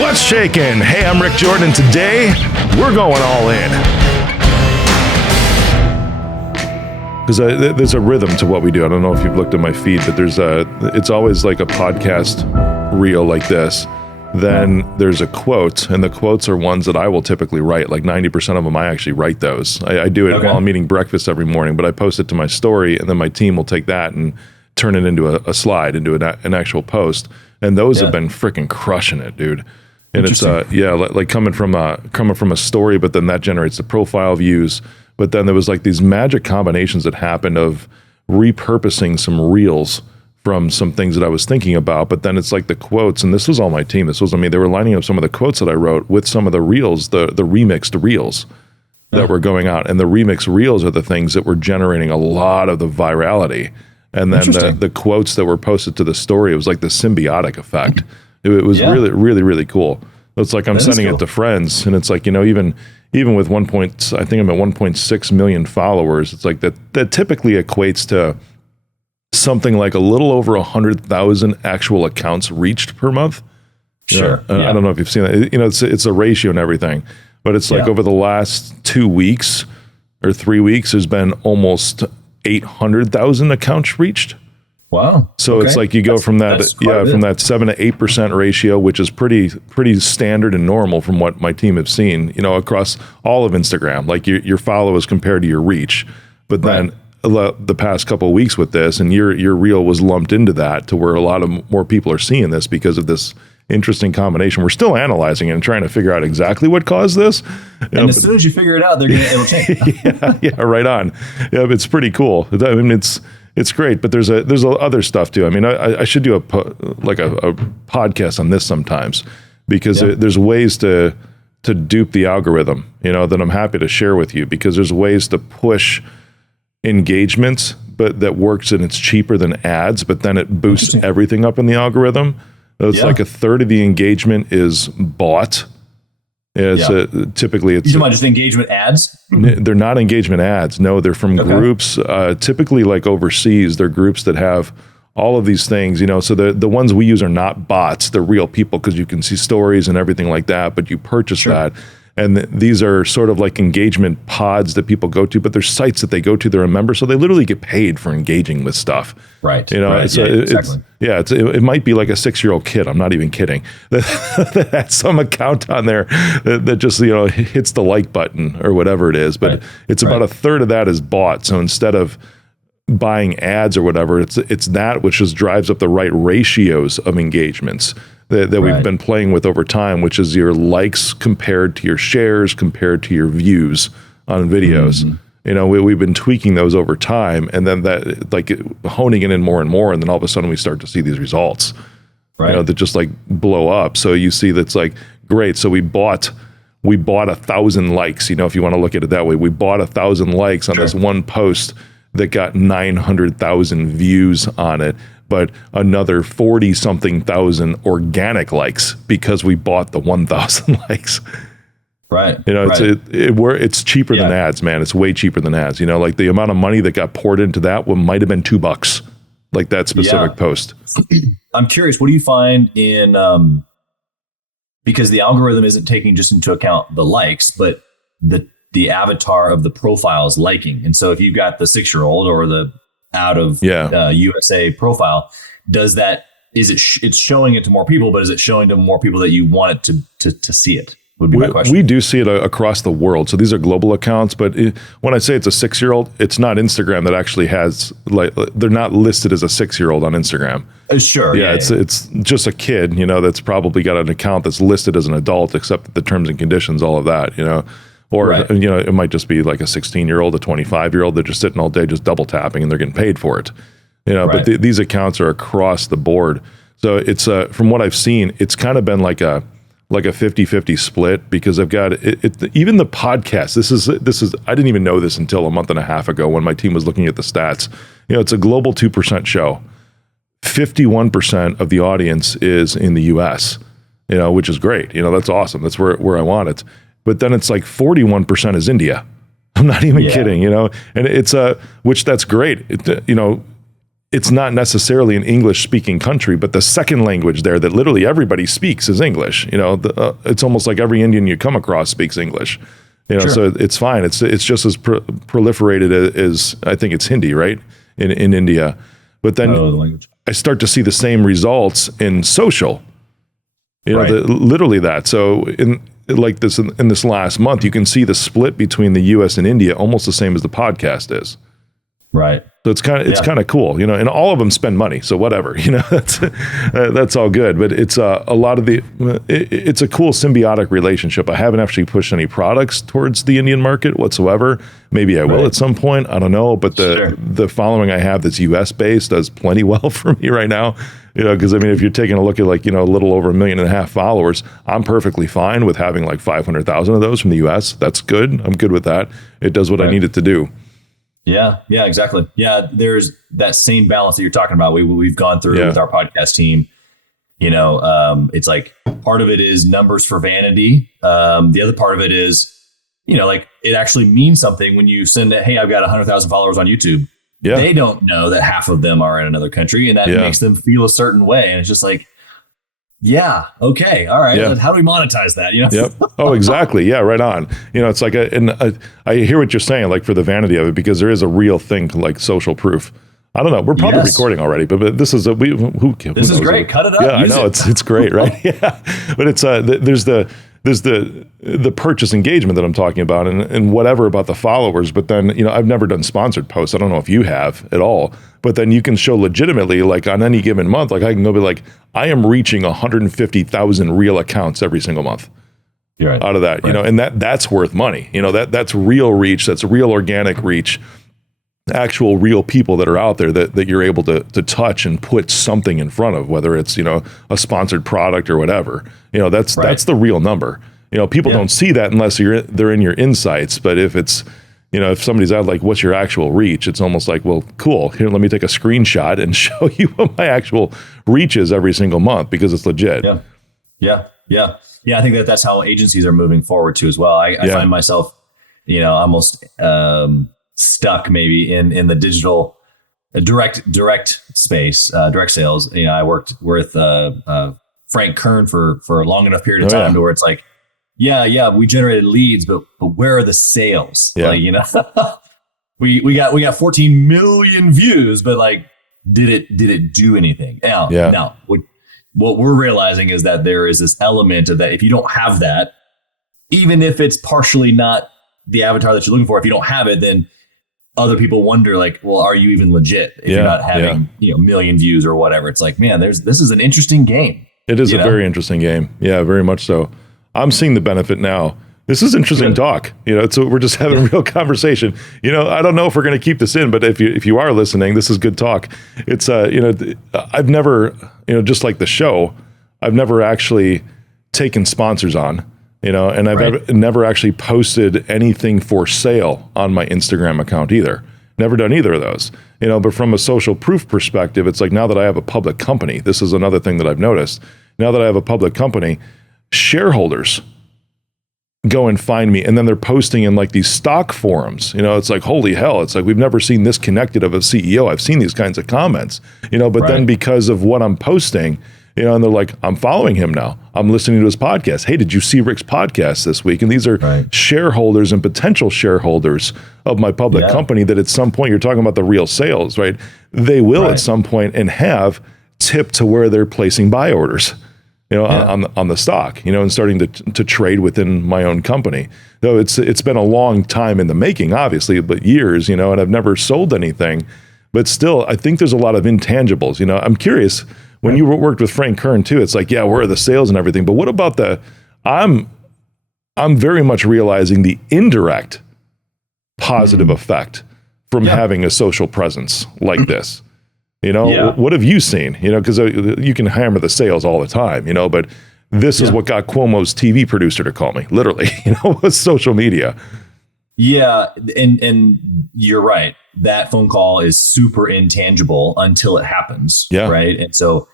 What's shaking? Hey, I'm Rick Jordan. Today, we're going all in. Because there's a rhythm to what we do. I don't know if you've looked at my feed, but it's always like a podcast reel like this. Then there's a quote, and the quotes are ones that I will typically write. Like 90% of them, I actually write those. I do it while I'm eating breakfast every morning, but I post it to my story, and then my team will take that and turn it into a slide, into an actual post. And those have been freaking crushing it, dude. And it's like coming from a story, but then that generates the profile views. But then there was like these magic combinations that happened of repurposing some reels from some things that I was thinking about. But then it's like the quotes, and this was all my team. They were lining up some of the quotes that I wrote with some of the reels, the remixed reels that were going out. And the remixed reels are the things that were generating a lot of the virality. And then the quotes that were posted to the story, it was like the symbiotic effect. It was really, really, really cool. It's like I'm sending it to friends, and it's like, even with I think I'm at 1.6 million followers, it's like that typically equates to something like a little over 100,000 actual accounts reached per month. Sure. I don't know if you've seen that. It's a ratio and everything, but it's like over the last 2 weeks or 3 weeks, there's been almost 800,000 accounts reached. Wow. So it's like you go from that 7 to 8% ratio, which is pretty standard and normal from what my team have seen, across all of Instagram, like your followers compared to your reach. But then the past couple of weeks with this, and your reel was lumped into that, to where a lot of more people are seeing this because of this interesting combination. We're still analyzing it and trying to figure out exactly what caused this. As soon as you figure it out, it'll change. Right on. Yeah, it's pretty cool. I mean, it's great, but there's other stuff too. I mean, I should do a podcast on this sometimes, because there's ways to dupe the algorithm, that I'm happy to share with you, because there's ways to push engagements, but that works, and it's cheaper than ads, but then it boosts everything up in the algorithm. It's like a third of the engagement is bought. Typically it's... You talking about just engagement ads? They're not engagement ads. No, they're from groups, typically like overseas. They're groups that have all of these things, so the ones we use are not bots. They're real people, because you can see stories and everything like that, but you purchase that. And these are sort of like engagement pods that people go to, but there's sites that they go to, they're a member, so they literally get paid for engaging with stuff. Right. It might be like a 6-year-old kid. I'm not even kidding. That has some account on there that just, hits the like button or whatever it is. But it's about a third of that is bought. So instead of buying ads or whatever, it's that which just drives up the right ratios of engagements that we've been playing with over time, which is your likes compared to your shares compared to your views on videos. We've been tweaking those over time, and then that, like, honing it in more and more, and then all of a sudden we start to see these results, that just like blow up. So you see that's like, great. So we bought 1,000 likes, if you want to look at it that way. We bought 1,000 likes on this one post that got 900,000 views on it, but another 40-something thousand organic likes, because we bought the 1,000 likes. Right. It's cheaper than ads, man. It's way cheaper than ads. Like the amount of money that got poured into that might have been $2, like that specific post. I'm curious, what do you find in because the algorithm isn't taking just into account the likes, but the avatar of the profile is liking. And so if you've got the 6-year-old or the out of USA profile, it's showing it to more people, but is it showing to more people that you want it to see it? Would be my question. We do see it across the world. So these are global accounts, but when I say it's a 6-year-old, it's not Instagram that actually has, like, they're not listed as a 6-year-old on Instagram. Sure. Yeah, it's just a kid, that's probably got an account that's listed as an adult, except that the terms and conditions, all of that, Or, it might just be like a 16-year-old, a 25-year-old. They're just sitting all day, just double tapping, and they're getting paid for it. But these accounts are across the board. So it's, from what I've seen, it's kind of been like a 50-50 split, because I've got even the podcast. This is, I didn't even know this until a month and a half ago when my team was looking at the stats. It's a global 2% show. 51% of the audience is in the US, which is great. That's awesome. That's where I want it. But then it's like 41% is India. I'm not even kidding, and it's which that's great. it's not necessarily an English speaking country, but the second language there that literally everybody speaks is English. It's almost like every Indian you come across speaks English. Sure. So it's fine. It's just as proliferated as I think it's Hindi, right? In India. But then the language. I start to see the same results in social. Right. Literally that. So in this last month, you can see the split between the US and India almost the same as the podcast is. Right. So it's kind of cool, and all of them spend money. So whatever, that's all good. But it's a lot of it's a cool symbiotic relationship. I haven't actually pushed any products towards the Indian market whatsoever. Maybe I will at some point. I don't know. But the following I have that's US based does plenty well for me right now. Because if you're taking a look at a little over 1.5 million followers, I'm perfectly fine with having 500,000 of those from the US. That's good. I'm good with that. It does what I need it to do. Yeah, exactly. Yeah, there's that same balance that you're talking about. We've gone through with our podcast team. It's like part of it is numbers for vanity. The other part of it is, it actually means something when you send it. Hey, I've got 100,000 followers on YouTube. Yeah. They don't know that half of them are in another country, and that makes them feel a certain way. And it's just like, yeah, okay, all right. Yeah. How do we monetize that? Yep. Oh, exactly. Yeah, right on. It's like I hear what you're saying, for the vanity of it, because there is a real thing like social proof. I don't know. We're probably recording already, but this is this is great. Cut it up. Yeah, I know it's great, right? Yeah, but it's there's the purchase engagement that I'm talking about, and whatever about the followers. But then I've never done sponsored posts. I don't know if you have at all. But then you can show legitimately, on any given month, I can go be I am reaching 150,000 real accounts every single month. Right. Out of that, right. And that's worth money. That's real reach. That's real organic reach. Actual real people that are out there that you're able to touch and put something in front of, whether it's a sponsored product or whatever. That's the real number. People don't see that unless they're in your insights. But if it's if somebody's out what's your actual reach, it's almost like, well, cool. Here, let me take a screenshot and show you what my actual reach is every single month because it's legit. Yeah. I think that's how agencies are moving forward too as well. I find myself, almost stuck maybe in the digital direct space, direct sales. I worked with Frank Kern for a long enough period of time to where it's like, we generated leads, but where are the sales? Yeah. We got 14 million views, but did it do anything? Now what we're realizing is that there is this element of that. If you don't have that, even if it's partially not the avatar that you're looking for, if you don't have it, then other people wonder well, are you even legit if you're not having, million views or whatever? It's like, man, this is an interesting game. It is a very interesting game. Yeah, very much so. I'm seeing the benefit now. This is interesting talk. So we're just having a real conversation. I don't know if we're going to keep this in, but if you are listening, this is good talk. It's I've never, just like the show, I've never actually taken sponsors on, and I've never actually posted anything for sale on my Instagram account either. Never done either of those. But from a social proof perspective, it's like now that I have a public company, this is another thing that I've noticed. Now that I have a public company, shareholders go and find me, and then they're posting in these stock forums. It's like, holy hell, it's like we've never seen this connected of a CEO. I've seen these kinds of comments, but then because of what I'm posting, and they're like, I'm following him now. I'm listening to his podcast. Hey, did you see Rick's podcast this week? And these are shareholders and potential shareholders of my public company that at some point, you're talking about the real sales, right? They will at some point and have tipped to where they're placing buy orders. On the stock, and starting to trade within my own company. Though it's been a long time in the making, obviously, but years, and I've never sold anything. But still, I think there's a lot of intangibles. I'm curious, when you worked with Frank Kern too, it's like, where are the sales and everything? But what about I'm very much realizing the indirect positive effect from having a social presence like this. What have you seen? Because you can hammer the sales all the time, but this is what got Cuomo's TV producer to call me, literally, with social media. Yeah. And you're right. That phone call is super intangible until it happens. Yeah. Right. And so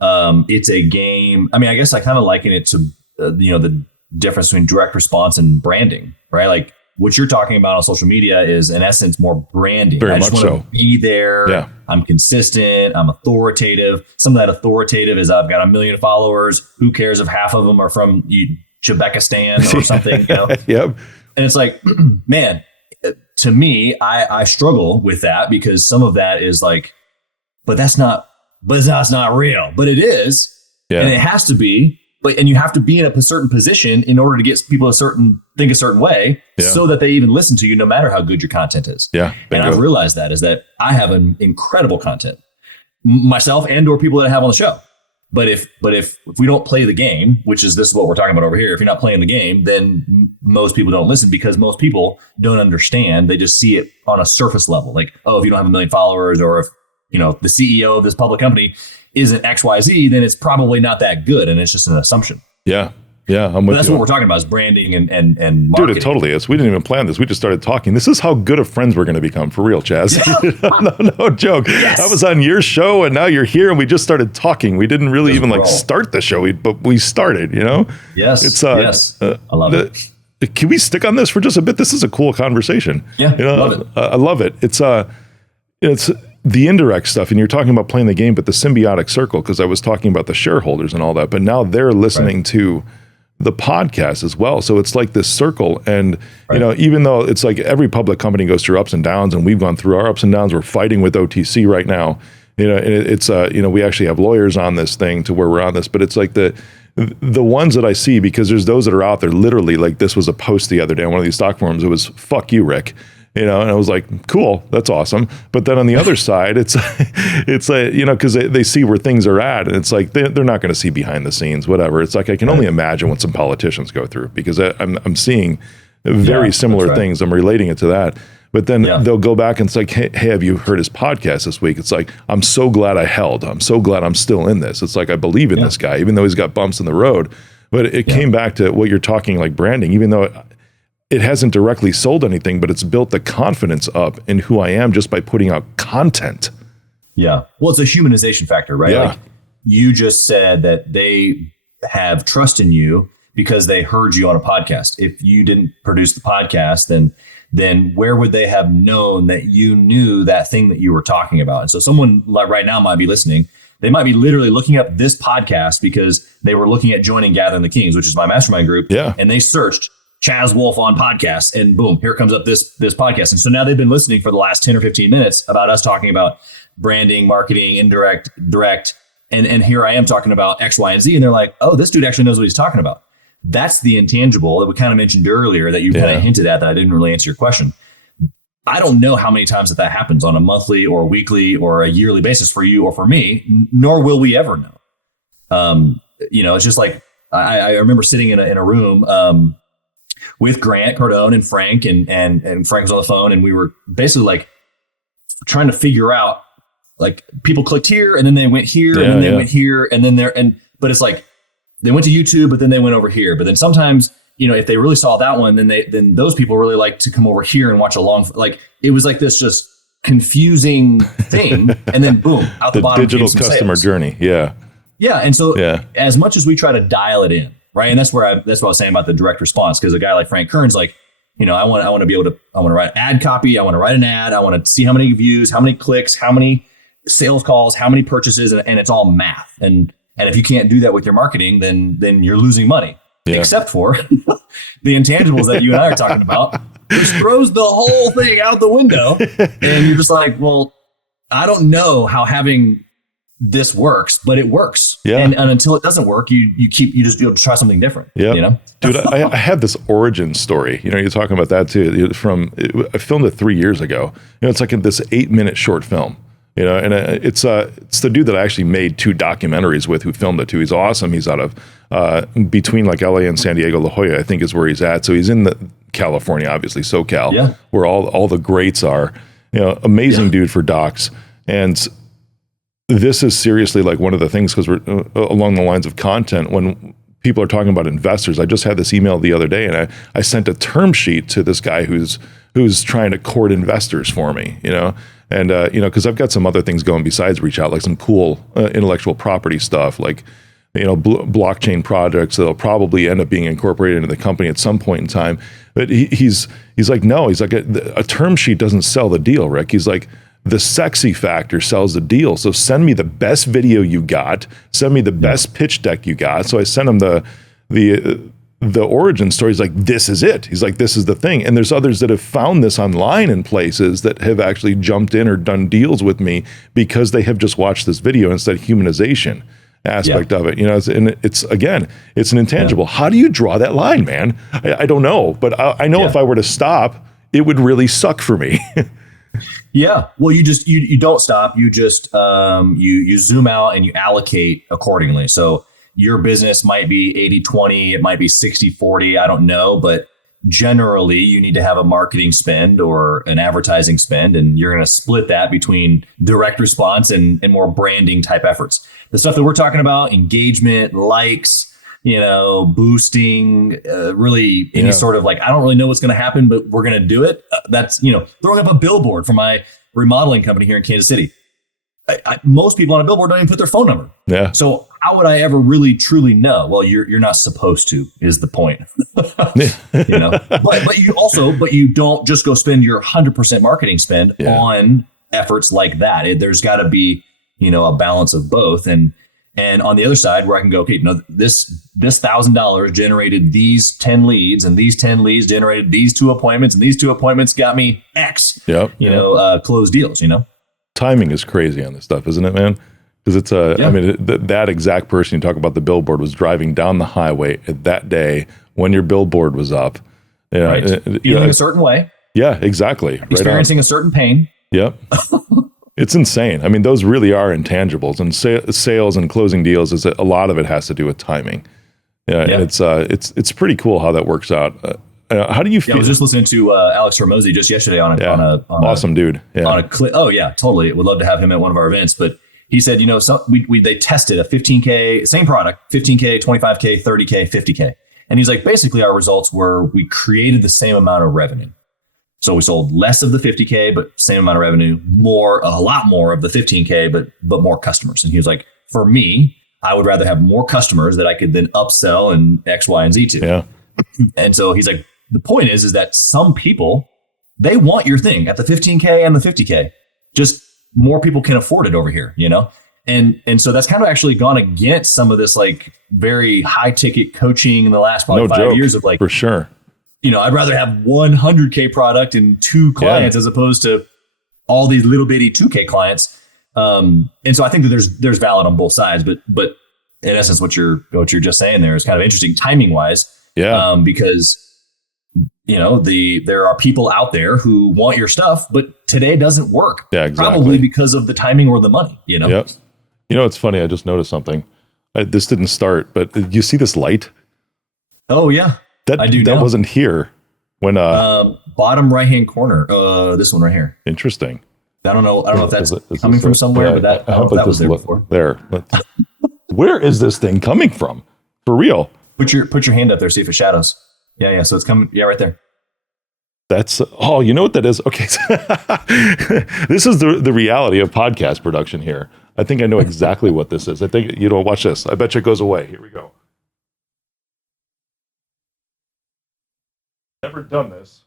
it's a game. I mean, I guess I kind of liken it to, the difference between direct response and branding, right? what you're talking about on social media is in essence more branding. Very I just much want so. to be there. Yeah. I'm consistent. I'm authoritative. Some of that authoritative is I've got 1 million followers. Who cares if half of them are from Uzbekistan or something, you know? Yep. And it's like, man, to me, I struggle with that because some of that is like, but that's not real, but it is. Yeah. And it has to be. And you have to be in a certain position in order to get people think a certain way so that they even listen to you, no matter how good your content is. Yeah. And I've realized that is that I have an incredible content myself and or people that I have on the show. But if we don't play the game, which is this is what we're talking about over here, if you're not playing the game, then most people don't listen because most people don't understand. They just see it on a surface level. Like, oh, if you don't have 1 million followers or if, you know, the CEO of this public company isn't XYZ, then it's probably not that good. And it's just an assumption. Yeah. Yeah. I'm with But that's you. what we're talking about is branding and marketing. Dude, it totally is. We didn't even plan this. We just started talking. This is how good of friends we're going to become, for real, Chaz. No joke. Yes. I was on your show and now you're here and we just started talking. We didn't really even like start the show, but we started, you know? Yes. It's yes. I love it. Can we stick on this for just a bit? This is a cool conversation. Yeah. You know, love it. I love it. It's the indirect stuff, and you're talking about playing the game, but the symbiotic circle, because I was talking about the shareholders and all that, but now they're listening to the podcast as well. So it's like this circle. And, you know, even though it's like every public company goes through ups and downs, and we've gone through our ups and downs, we're fighting with OTC right now. You know, and it's, you know, we actually have lawyers on this thing to where we're on this, but it's like the ones that I see, because there's those that are out there literally, like this was a post the other day on one of these stock forums. It was, fuck you, Rick. You know, and I was like, cool, that's awesome. But then on the other side, it's like, you know, because they see where things are at, and it's like they're not going to see behind the scenes, whatever. It's like I can only imagine what some politicians go through, because I'm seeing very similar things. I'm relating it to that. But then they'll go back and it's like, hey, have you heard his podcast this week? It's like, I'm so glad I held. I'm so glad I'm still in this. It's like I believe in this guy, even though he's got bumps in the road. But it came back to what you're talking, like branding, even though it hasn't directly sold anything, but it's built the confidence up in who I am just by putting out content. Yeah. Well, it's a humanization factor, right? Yeah. Like you just said that they have trust in you because they heard you on a podcast. If you didn't produce the podcast, then where would they have known that you knew that thing that you were talking about? And so someone like right now might be listening. They might be literally looking up this podcast because they were looking at joining Gathering the Kings, which is my mastermind group. Yeah. And they searched Chaz Wolfe on podcasts, and boom, here comes up this podcast. And so now they've been listening for the last 10 or 15 minutes about us talking about branding, marketing, indirect, direct. And here I am talking about X, Y, and Z. And they're like, oh, this dude actually knows what he's talking about. That's the intangible that we kind of mentioned earlier that you kind of hinted at that I didn't really answer your question. I don't know how many times that happens on a monthly or weekly or a yearly basis for you or for me, nor will we ever know. You know, it's just like, I remember sitting in a room, with Grant Cardone and Frank and Frank was on the phone, and we were basically like trying to figure out, like, people clicked here and then they went here and then they went here and then there. But it's like they went to YouTube, but then they went over here. But then sometimes, you know, if they really saw that one, then those people really like to come over here and watch like it was like this just confusing thing. And then boom, out the bottom, digital customer journey. Yeah. Yeah. And so as much as we try to dial it in, right. And that's what I was saying about the direct response. Cause a guy like Frank Kern's like, you know, I want to be able to, I want to write ad copy. I want to write an ad. I want to see how many views, how many clicks, how many sales calls, how many purchases, and it's all math. And if you can't do that with your marketing, then you're losing money, except for the intangibles that you and I are talking about, which throws the whole thing out the window. And you're just like, well, I don't know how having this works, but it works. Yeah. And until it doesn't work, you just be able to try something different. Yeah. You know, dude, I had this origin story. You know, you're talking about that too. I filmed it 3 years ago. You know, it's like this 8-minute short film. You know, and it's the dude that I actually made 2 documentaries with, who filmed it too. He's awesome. He's out of between like LA and San Diego, La Jolla, I think is where he's at. So he's in the California, obviously SoCal, where all the greats are. You know, amazing dude for docs. And this is seriously like one of the things, because we're along the lines of content. When people are talking about investors, I just had this email the other day, and I sent a term sheet to this guy who's trying to court investors for me. You know. And, you know, because I've got some other things going besides Reach Out, like some cool intellectual property stuff, like, you know, blockchain projects that'll probably end up being incorporated into the company at some point in time. But he's like, no, he's like, a term sheet doesn't sell the deal, Rick. He's like, the sexy factor sells the deal. So send me the best video you got. Send me the best pitch deck you got. So I sent him the origin story. He's like, this is it. He's like, this is the thing. And there's others that have found this online in places that have actually jumped in or done deals with me because they have just watched this video instead of humanization aspect of it. You know, it's again, it's an intangible. How do you draw that line, man? I don't know, but I know if I were to stop, it would really suck for me. Yeah. Well, you don't stop. You just you zoom out and you allocate accordingly. So your business might be 80-20, it might be 60-40, I don't know, but generally you need to have a marketing spend or an advertising spend, and you're going to split that between direct response and more branding type efforts. The stuff that we're talking about, engagement, likes, boosting, really any sort of like, I don't really know what's going to happen, but we're going to do it. That's, throwing up a billboard for my remodeling company here in Kansas City. Most people on a billboard don't even put their phone number. Yeah. So how would I ever really truly know? Well, you're not supposed to, is the point. But you don't just go spend your 100% marketing spend on efforts like that. There's got to be, a balance of both. And on the other side, where I can go, okay, this $1,000 generated these 10 leads, and these 10 leads generated these 2 appointments, and these 2 appointments got me X. Closed deals. Timing is crazy on this stuff, isn't it, man? Because it's I mean, that exact person you talk about, the billboard, was driving down the highway at that day when your billboard was up. Feeling a certain way. Yeah, exactly. Experiencing a certain pain. Yep. It's insane. I mean, those really are intangibles, and sales and closing deals is a lot of it has to do with timing. And it's pretty cool how that works out. How do you feel? I was just listening to Alex Hormozy just yesterday on a awesome dude. Yeah. On a clip. Oh yeah, totally. Would love to have him at one of our events. But he said, they tested a 15K, same product, 15K, 25K, 30K, 50K. And he's like, basically our results were, we created the same amount of revenue. So we sold less of the 50K, but same amount of revenue, a lot more of the 15K, but more customers. And he was like, for me, I would rather have more customers that I could then upsell and X, Y, and Z to. Yeah. And so he's like, the point is that some people, they want your thing at the 15K and the 50K. Just more people can afford it over here, And so that's kind of actually gone against some of this like very high ticket coaching in the last probably 5 years of like, for sure. I'd rather have 100K product and 2 clients as opposed to all these little bitty 2K clients. And so I think that there's valid on both sides, but in essence, what you're just saying there is kind of interesting timing wise. Yeah. Because there are people out there who want your stuff, but today doesn't work. Yeah, exactly. Probably because of the timing or the money, Yep. It's funny. I just noticed something. This didn't start, but you see this light? Oh yeah. I do. That wasn't here when bottom right hand corner. This one right here. Interesting. I don't know if that's coming from somewhere, but that was there before. There. Where is this thing coming from? For real? Put your hand up there. See if it shadows. Yeah. So it's coming. Yeah, right there. That's you know what that is? Okay. This is the reality of podcast production here. I think I know exactly what this is. I think watch this. I bet you it goes away. Here we go. Never done this.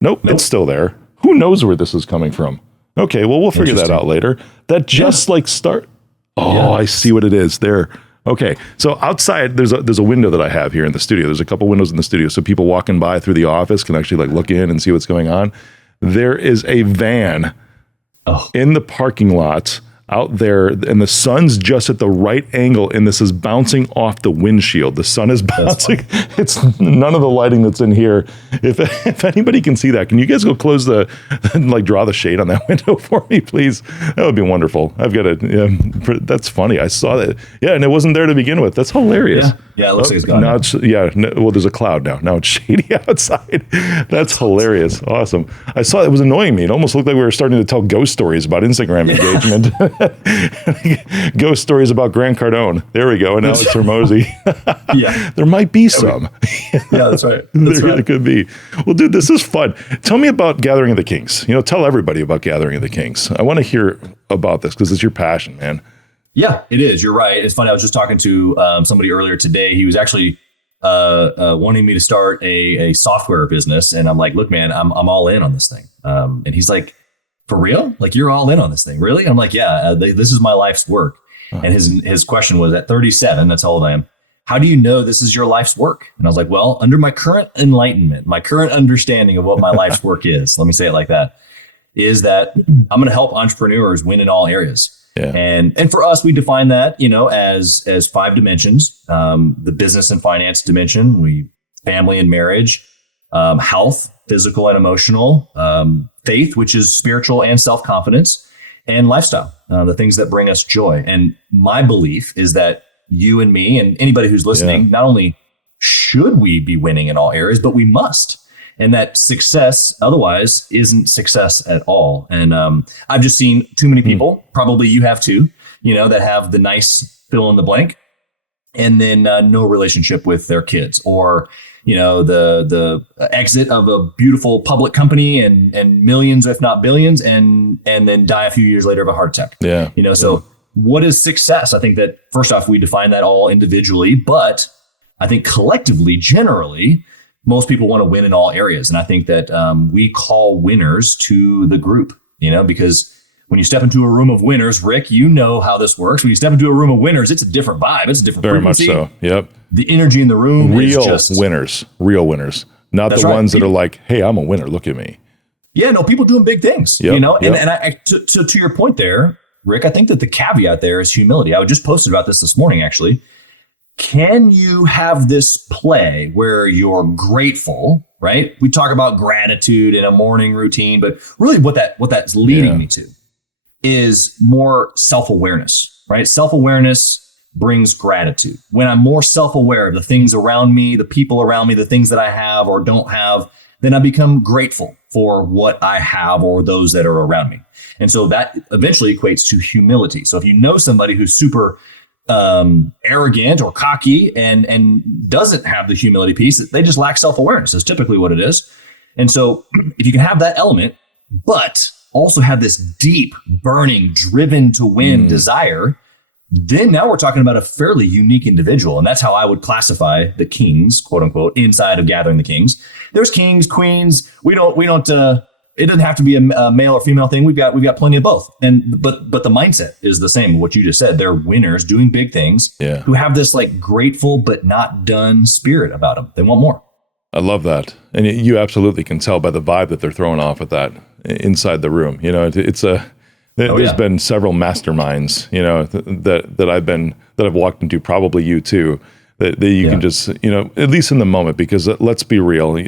Nope, it's still there. Who knows where this is coming from? Okay, well, we'll figure that out later. That just start. Oh, I see what it is there. Okay, so outside there's a window that I have here in the studio. There's a couple windows in the studio, so people walking by through the office can actually look in and see what's going on. There is a van in the parking lot out there, and the sun's just at the right angle, and this is bouncing off the windshield. The sun is bouncing. It's none of the lighting that's in here. If anybody can see that, can you guys go close draw the shade on that window for me, please? That would be wonderful. I've got that's funny. I saw that. Yeah, and it wasn't there to begin with. That's hilarious. Yeah, it looks like it's gone. Now there's a cloud now. Now it's shady outside. That's hilarious. Awesome. I saw it was annoying me. It almost looked like we were starting to tell ghost stories about Instagram engagement. Ghost stories about Grant Cardone. There we go. And Alex Hormozy. Yeah. There might be some. Yeah, that's right. There really could be. Well, dude, this is fun. Tell me about Gathering of the Kings. Tell everybody about Gathering of the Kings. I want to hear about this because it's your passion, man. Yeah, it is. You're right. It's funny. I was just talking to somebody earlier today. He was actually wanting me to start a software business. And I'm like, look, man, I'm all in on this thing. And he's like, for real? Like, you're all in on this thing, really? And I'm like, yeah, this is my life's work. Uh-huh. And his question was, at 37, that's how old I am, how do you know this is your life's work? And I was like, well, under my current enlightenment, my current understanding of what my life's work is, let me say it like that, is that I'm going to help entrepreneurs win in all areas. Yeah. And for us, we define that, as 5 dimensions: the business and finance dimension, family and marriage, health, physical and emotional, faith, which is spiritual and self-confidence, and lifestyle, the things that bring us joy. And my belief is that you and me and anybody who's listening, not only should we be winning in all areas, but we must. And that success otherwise isn't success at all. And I've just seen too many people, probably you have too, that have the nice fill in the blank and then no relationship with their kids, or, the exit of a beautiful public company and millions, if not billions, and then die a few years later of a heart attack. Yeah. So what is success? I think that first off, we define that all individually, but I think collectively, generally, most people want to win in all areas. And I think that we call winners to the group, because when you step into a room of winners, Rick, you know how this works. When you step into a room of winners, it's a different vibe. It's a different frequency. Very much so. Yep. The energy in the room real is just real winners, not the ones that are like, hey, I'm a winner. Look at me. Yeah, no, people doing big things, Yep. And I to your point there, Rick, I think that the caveat there is humility. I just posted about this morning, actually. Can you have this play where you're grateful, right? We talk about gratitude in a morning routine, but really what that's leading me to is more self-awareness, right? Self-awareness brings gratitude. When I'm more self-aware of the things around me, the people around me, the things that I have or don't have, then I become grateful for what I have or those that are around me. And so that eventually equates to humility. So if you know somebody who's super arrogant or cocky and doesn't have the humility piece, they just lack self-awareness is typically what it is. And so if you can have that element, but also have this deep, burning, driven to win desire, then now we're talking about a fairly unique individual. And that's how I would classify the kings, quote unquote, inside of Gathering the Kings. There's kings, queens. We don't, it doesn't have to be a male or female thing. We've got plenty of both. But the mindset is the same. What you just said, they're winners doing big things who have this like grateful but not done spirit about them. They want more. I love that. And you absolutely can tell by the vibe that they're throwing off with that inside the room. There's been several masterminds, that I've walked into, probably you too, that you can just, at least in the moment, because let's be real,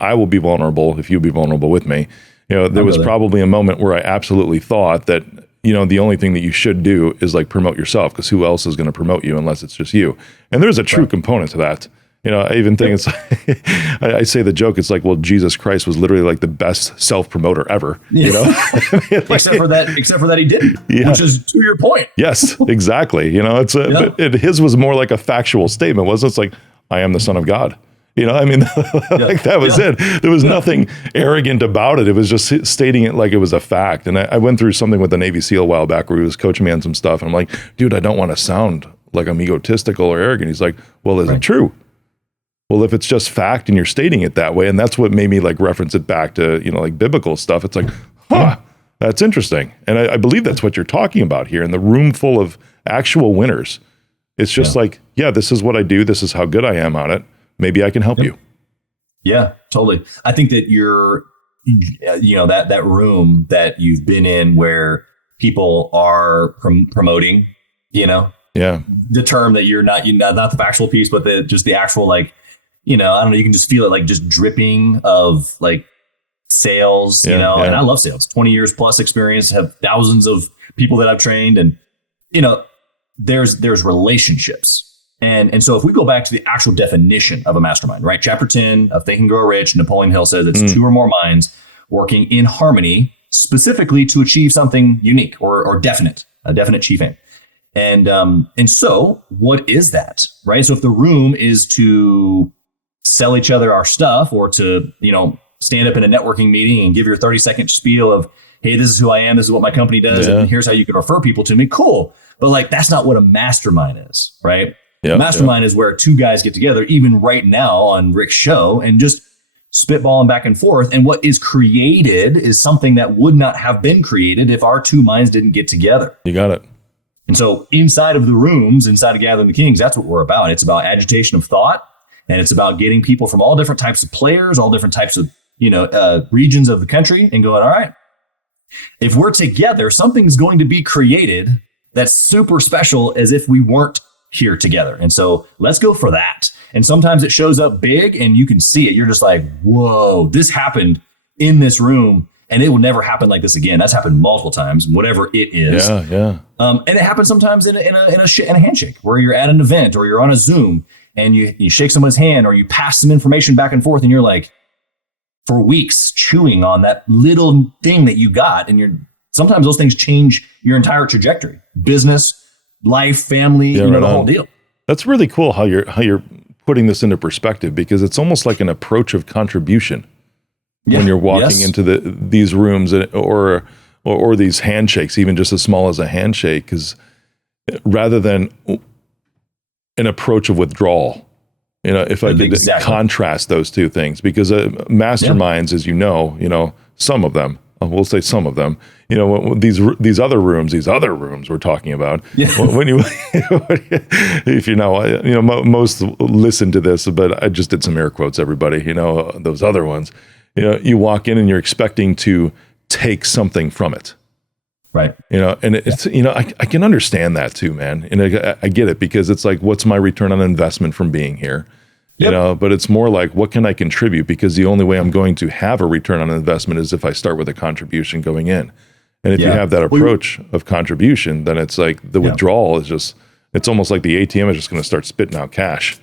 I will be vulnerable if you be vulnerable with me. There was probably a moment where I absolutely thought that, the only thing that you should do is like promote yourself, because who else is going to promote you unless it's just you? And there's a true component to that. I even think it's, I say the joke, it's like, well, Jesus Christ was literally like the best self-promoter ever, except for that he didn't, which is to your point. Yes, exactly. His was more like a factual statement, wasn't it? It's like, I am the Son of God. Like that was it. There was nothing arrogant about it. It was just stating it like it was a fact. And I went through something with the Navy SEAL a while back where he was coaching me on some stuff. And I'm like, dude, I don't want to sound like I'm egotistical or arrogant. He's like, well, is it true? Well, if it's just fact and you're stating it that way, and that's what made me like reference it back to, like biblical stuff. It's like, that's interesting. And I believe that's what you're talking about here in the room full of actual winners. It's just like, this is what I do. This is how good I am on it. Maybe I can help you. Yeah, totally. I think that you're, that room that you've been in where people are promoting, the term that you're not the factual piece, but just the actual, like, I don't know, you can just feel it like just dripping of like sales, and I love sales, 20 years plus experience, have thousands of people that I've trained, and, there's relationships. And so if we go back to the actual definition of a mastermind, right? Chapter 10 of Think and Grow Rich, Napoleon Hill says it's 2 or more minds working in harmony, specifically to achieve something unique or definite, a definite chief aim. And so what is that, right? So if the room is to sell each other our stuff, or to, stand up in a networking meeting and give your 30-second spiel of, hey, this is who I am, this is what my company does, and here's how you can refer people to me, cool. But like, that's not what a mastermind is, right? Mastermind is where two guys get together, even right now on Rick's show, and just spitballing back and forth. And what is created is something that would not have been created if our two minds didn't get together. You got it. And so inside of the rooms, inside of Gathering the Kings, that's what we're about. It's about agitation of thought, and it's about getting people from all different types of players, all different types of, regions of the country, and going, all right, if we're together, something's going to be created that's super special as if we weren't here together. And so let's go for that. And sometimes it shows up big and you can see it. You're just like, whoa, this happened in this room and it will never happen like this again. That's happened multiple times, whatever it is. Yeah. And it happens sometimes in a handshake where you're at an event or you're on a Zoom and you shake someone's hand or you pass some information back and forth and you're like, for weeks chewing on that little thing that you got. And sometimes those things change your entire trajectory, business, life, family, the whole deal. That's really cool how you're putting this into perspective, because it's almost like an approach of contribution when you're walking into these rooms or these handshakes, even just as small as a handshake, because rather than an approach of withdrawal, if I could contrast those two things, because masterminds, as you know, some of them, we'll say some of them, these other rooms we're talking about. When you, if most listen to this, but I just did some air quotes, everybody, those other ones, you walk in and you're expecting to take something from it. Right. And it's, I can understand that too, man. And I get it, because it's like, what's my return on investment from being here? But it's more like, what can I contribute? Because the only way I'm going to have a return on investment is if I start with a contribution going in. And if you have that approach of contribution, then it's like the withdrawal is just, it's almost like the ATM is just going to start spitting out cash.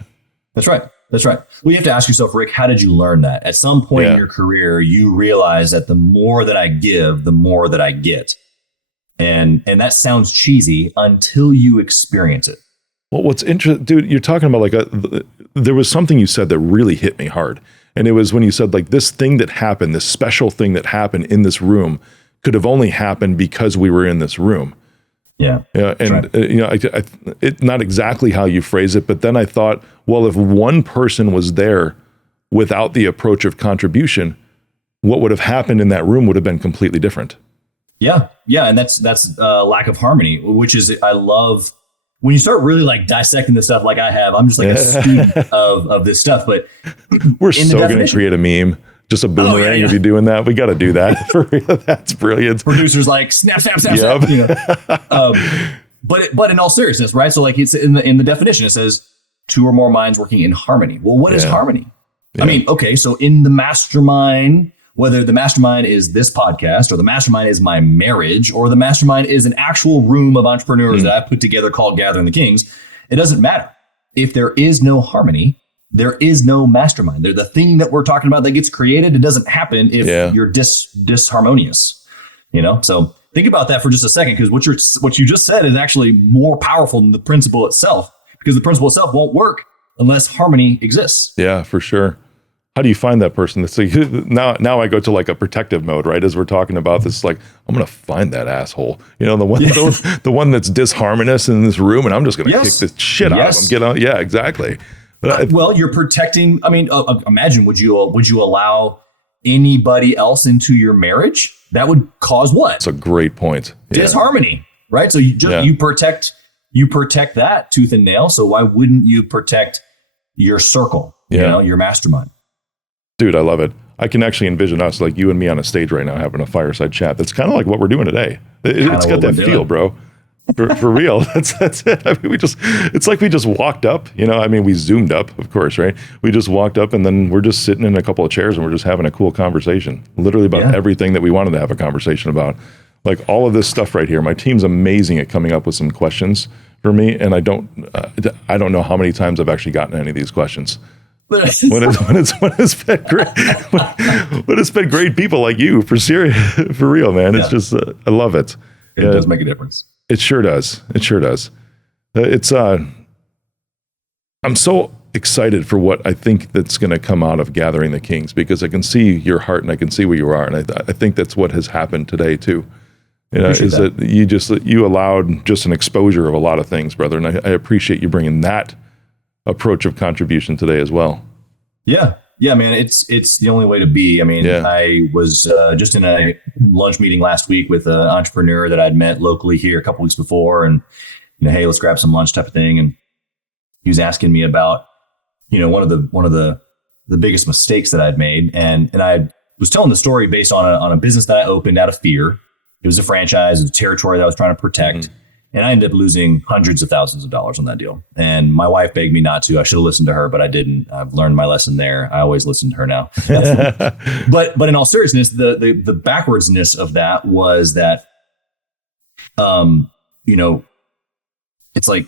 That's right. Well, you have to ask yourself, Rick, how did you learn that? At some point in your career, you realize that the more that I give, the more that I get. And that sounds cheesy until you experience it. Well, what's interesting, dude, you're talking about there was something you said that really hit me hard. And it was when you said, like, this thing that happened, this special thing that happened in this room could have only happened because we were in this room. Yeah. And, it's not exactly how you phrase it, but then I thought, well, if one person was there without the approach of contribution, what would have happened in that room would have been completely different. Yeah. And that's lack of harmony, which is, I love when you start really like dissecting this stuff like I have. I'm just like a student of this stuff, but we're so going to create a meme, just a boomerang if you're doing that. We got to do that for real. That's brilliant. Producers like snap. But in all seriousness, right? So like it's in the definition, it says two or more minds working in harmony. Well, what is harmony? Yeah. I mean, okay, so in the mastermind, whether the mastermind is this podcast or the mastermind is my marriage or the mastermind is an actual room of entrepreneurs that I put together called Gathering the Kings, it doesn't matter. If there is no harmony, there is no mastermind. They're the thing that we're talking about that gets created. It doesn't happen if you're disharmonious, So think about that for just a second, because what you just said is actually more powerful than the principle itself, because the principle itself won't work unless harmony exists. Yeah, for sure. How do you find that person? It's like, now I go to like a protective mode, right? As we're talking about this, like, I'm going to find that asshole, the one that's disharmonious in this room, and I'm just going to kick this shit out of him. Yeah, exactly. Well, you're protecting. I mean, imagine, would you allow anybody else into your marriage? That would cause what? That's a great point. Disharmony, right? So you protect that tooth and nail. So why wouldn't you protect your circle? Your mastermind. Dude, I love it. I can actually envision us, like you and me on a stage right now, having a fireside chat. That's kind of like what we're doing today. It's got that feel, bro. For real. That's it. I mean, it's like we just walked up, we zoomed up, of course, right? We just walked up and then we're just sitting in a couple of chairs and we're just having a cool conversation, literally about everything that we wanted to have a conversation about. Like all of this stuff right here. My team's amazing at coming up with some questions for me. And I don't know how many times I've actually gotten any of these questions. when it's been great, when it's been great people like you, for real, man. It's just, I love it. It does make a difference. It sure does. It's, I'm so excited for what I think that's going to come out of Gathering the Kings, because I can see your heart and I can see where you are. And I think that's what has happened today too. Is that you allowed just an exposure of a lot of things, brother. And I appreciate you bringing that approach of contribution today as well. Yeah, man, it's the only way to be. I mean, I was just in a lunch meeting last week with an entrepreneur that I'd met locally here a couple weeks before, and hey, let's grab some lunch type of thing. And he was asking me about, one of the biggest mistakes that I'd made, and I was telling the story based on a business that I opened out of fear. It was a franchise, it was a territory that I was trying to protect. Mm-hmm. And I ended up losing hundreds of thousands of dollars on that deal. And my wife begged me not to. I should have listened to her, but I didn't. I've learned my lesson there. I always listen to her now. But in all seriousness, the backwardsness of that was that, it's like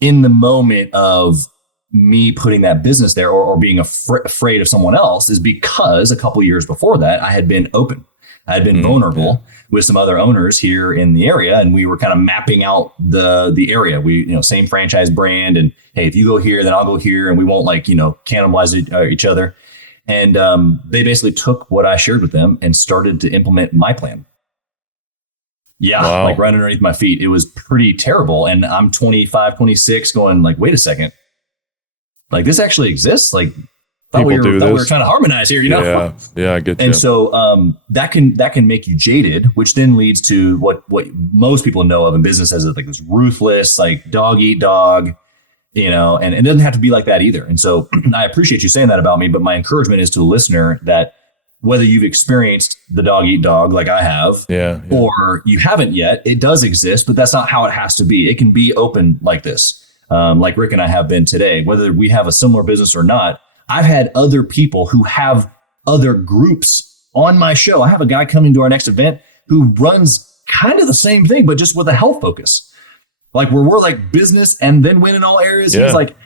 in the moment of me putting that business there or being afraid of someone else is because a couple of years before that, I had been open. I had been vulnerable with some other owners here in the area, and we were kind of mapping out the area. We, same franchise brand, and hey, if you go here, then I'll go here, and we won't cannibalize each other. And they basically took what I shared with them and started to implement my plan. Yeah, wow. Like right underneath my feet. It was pretty terrible. And I'm 25, 26 going like, wait a second. Like this actually exists? Like thought we were trying to harmonize here, Yeah, I get you. And so that can make you jaded, which then leads to what most people know of in business as like this ruthless, like dog eat dog, and it doesn't have to be like that either. And so I appreciate you saying that about me, but my encouragement is to the listener that whether you've experienced the dog eat dog like I have, or you haven't yet, it does exist, but that's not how it has to be. It can be open like this, like Rick and I have been today, whether we have a similar business or not. I've had other people who have other groups on my show. I have a guy coming to our next event who runs kind of the same thing, but just with a health focus. Like where we're like business and then win in all areas. He's like,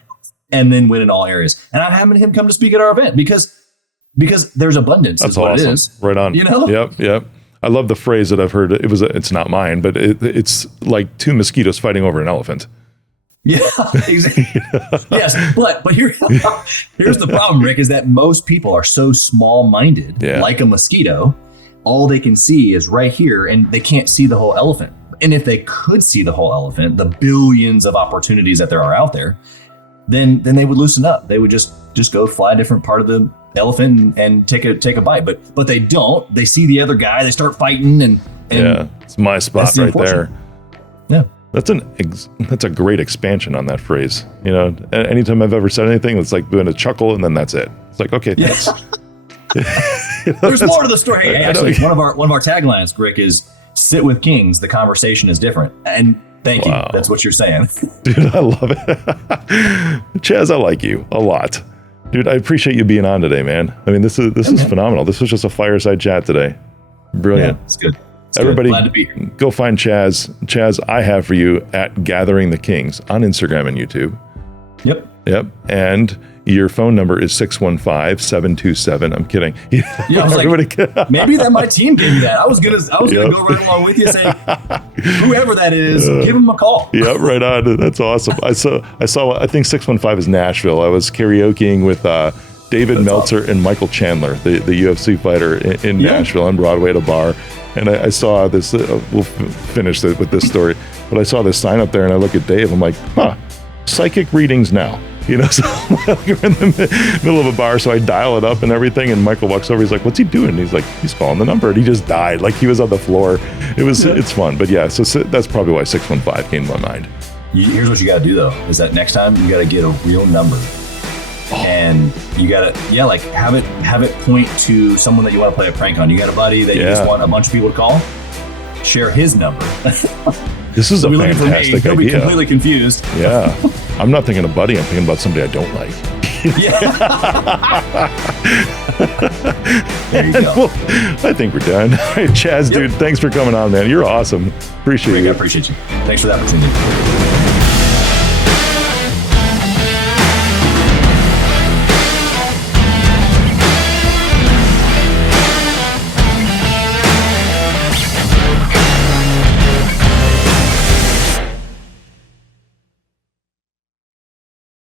and then win in all areas. And I'm having him come to speak at our event because there's abundance. That's is what awesome. It is. Right on. Yep. I love the phrase that I've heard. It's not mine, but it's like two mosquitoes fighting over an elephant. Yeah, exactly. Yes, but here's the problem, Rick, is that most people are so small-minded, like a mosquito. All they can see is right here, and they can't see the whole elephant. And if they could see the whole elephant, the billions of opportunities that there are out there, then they would loosen up. They would just go fly a different part of the elephant and take a bite. But they don't. They see the other guy. They start fighting, and it's my spot right there. Yeah. That's a great expansion on that phrase. Anytime I've ever said anything, it's like doing a chuckle and then that's it. It's like, okay, thanks. There's more to the story. Hey, actually, one of our taglines, Rick, is "Sit with kings. The conversation is different." And thank you. That's what you're saying. Dude, I love it. Chaz, I like you a lot. Dude, I appreciate you being on today, man. I mean, this is phenomenal. This was just a fireside chat today. Brilliant. Yeah, it's good. Everybody, glad to be here. Go find Chaz. Chaz, I have for you at Gathering the Kings on Instagram and YouTube. Yep. And your phone number is 615-727. I'm kidding. Yeah, I was like, maybe that my team gave me that. I was gonna go right along with you, saying, whoever that is, give him a call. Yeah, right on. That's awesome. I saw. I think 615 is Nashville. I was karaokeing with David Meltzer and Michael Chandler, the UFC fighter in Nashville on Broadway at a bar. And I saw this, we'll finish it with this story, but I saw this sign up there and I look at Dave, I'm like, psychic readings now. So we're in the middle of a bar, so I dial it up and everything, and Michael walks over, he's like, what's he doing? He's like, he's calling the number, and he just died, like he was on the floor. It's fun, but yeah, so that's probably why 615 came to my mind. Here's what you gotta do though, is that next time you gotta get a real number. And you gotta, have it point to someone that you want to play a prank on. You got a buddy that you just want a bunch of people to call. Share his number. This is a fantastic idea. He'll be completely confused. Yeah, I'm not thinking of buddy. I'm thinking about somebody I don't like. There you go. Well, I think we're done. All right, Chaz, dude, thanks for coming on, man. You're awesome. Appreciate it. I appreciate you. Thanks for the opportunity.